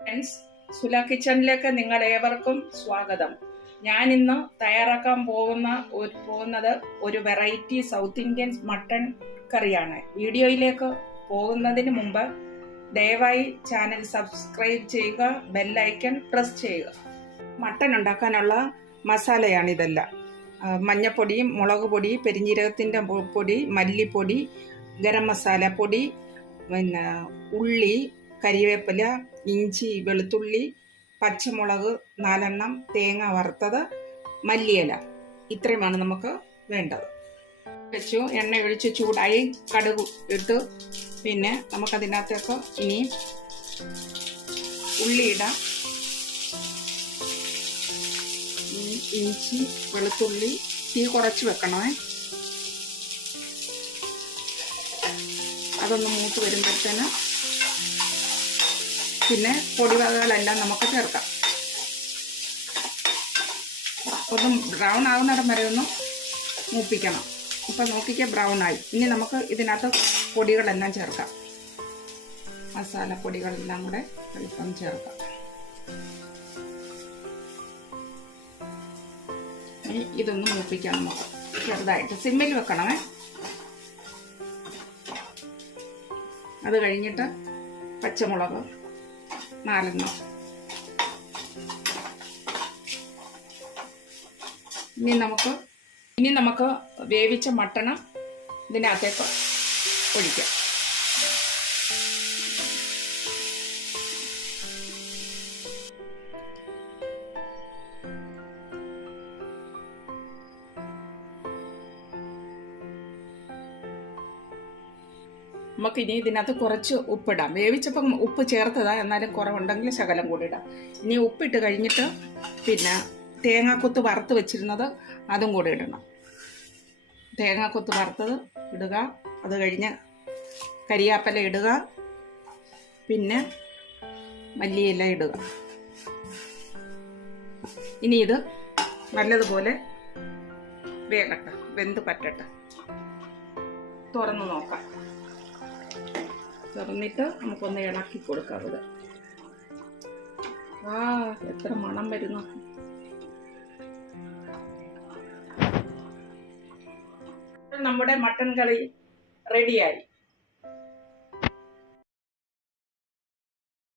Friends, സുല കിച്ചണിലേക്ക് നിങ്ങൾ ഏവർക്കും സ്വാഗതം. ഞാൻ ഇന്ന് തയ്യാറാക്കാൻ പോകുന്നത് ഒരു വെറൈറ്റി സൗത്ത് ഇന്ത്യൻ മട്ടൺ കറിയാണ്. വീഡിയോയിലേക്ക് പോകുന്നതിന് മുമ്പ് ദയവായി ചാനൽ സബ്സ്ക്രൈബ് ചെയ്യുക, ബെല്ലൈക്കൺ പ്രസ് ചെയ്യുക. മട്ടൺ ഉണ്ടാക്കാനുള്ള മസാലയാണ് ഇതെല്ലാം. മഞ്ഞപ്പൊടി, മുളക് പൊടി, പെരിഞ്ജീരകത്തിൻ്റെ പൊടി, മല്ലിപ്പൊടി, ഗരം മസാല പൊടി, പിന്നെ ഉള്ളി, കരിവേപ്പില, ഇഞ്ചി, വെളുത്തുള്ളി, പച്ചമുളക് 4 എണ്ണം, തേങ്ങ വറുത്തത്, മല്ലിയില. ഇത്രയുമാണ് നമുക്ക് വേണ്ടത്. വെച്ചു, എണ്ണ ഒഴിച്ച് ചൂടായി, കടുക് ഇട്ട്, പിന്നെ നമുക്കതിനകത്തേക്ക് ഇനി ഉള്ളി ഇടാം. ഇഞ്ചി, വെളുത്തുള്ളി തീ കുറച്ച് വെക്കണമേ. അതൊന്ന് മൂത്ത് വരുമ്പോഴത്തേന് പിന്നെ പൊടിവകകളെല്ലാം നമുക്ക് ചേർക്കാം. ഒന്ന് ബ്രൗൺ ആകുന്നിടം വരെ ഒന്ന് മൂപ്പിക്കണം. ഇപ്പം നോക്കിക്കുക, ബ്രൗൺ ആയി. ഇനി നമുക്ക് ഇതിനകത്ത് പൊടികളെല്ലാം ചേർക്കാം. മസാലപ്പൊടികളെല്ലാം കൂടെ അല്പം ചേർക്കാം. ഇതൊന്ന് മൂപ്പിക്കാം നമുക്ക് ചെറുതായിട്ട്. സിമ്മിൽ വെക്കണമേ. അത് കഴിഞ്ഞിട്ട് പച്ചമുളക് 4 എണ്ണം. ഇനി നമുക്ക് വേവിച്ച മട്ടൺ ഇതിനകത്തേക്ക് ഒഴിക്കാം. നമുക്കിനി ഇതിനകത്ത് കുറച്ച് ഉപ്പിടാം. വേവിച്ചപ്പം ഉപ്പ് ചേർത്തതാ, എന്നാലും കുറവുണ്ടെങ്കിൽ ശകലം കൂടി ഇടാം. ഇനി ഉപ്പിട്ട് കഴിഞ്ഞിട്ട് പിന്നെ തേങ്ങാക്കൊത്ത് വറുത്ത് വെച്ചിരുന്നത് അതും കൂടി ഇടണം. തേങ്ങാക്കൊത്ത് വറുത്തത് ഇടുക. അത് കഴിഞ്ഞ് കരിയാപ്പല ഇടുക. പിന്നെ മല്ലിയില ഇടുക. ഇനി ഇത് നല്ലതുപോലെ വേകട്ടെ, വെന്ത് പറ്റട്ടെ. തുറന്ന് നോക്കാം. തുറന്നിട്ട് നമുക്കൊന്ന് ഇളക്കി കൊടുക്കാം. ഇത് എത്ര മണം വരുന്നു! നമ്മുടെ മട്ടൺ കറി റെഡിയായി.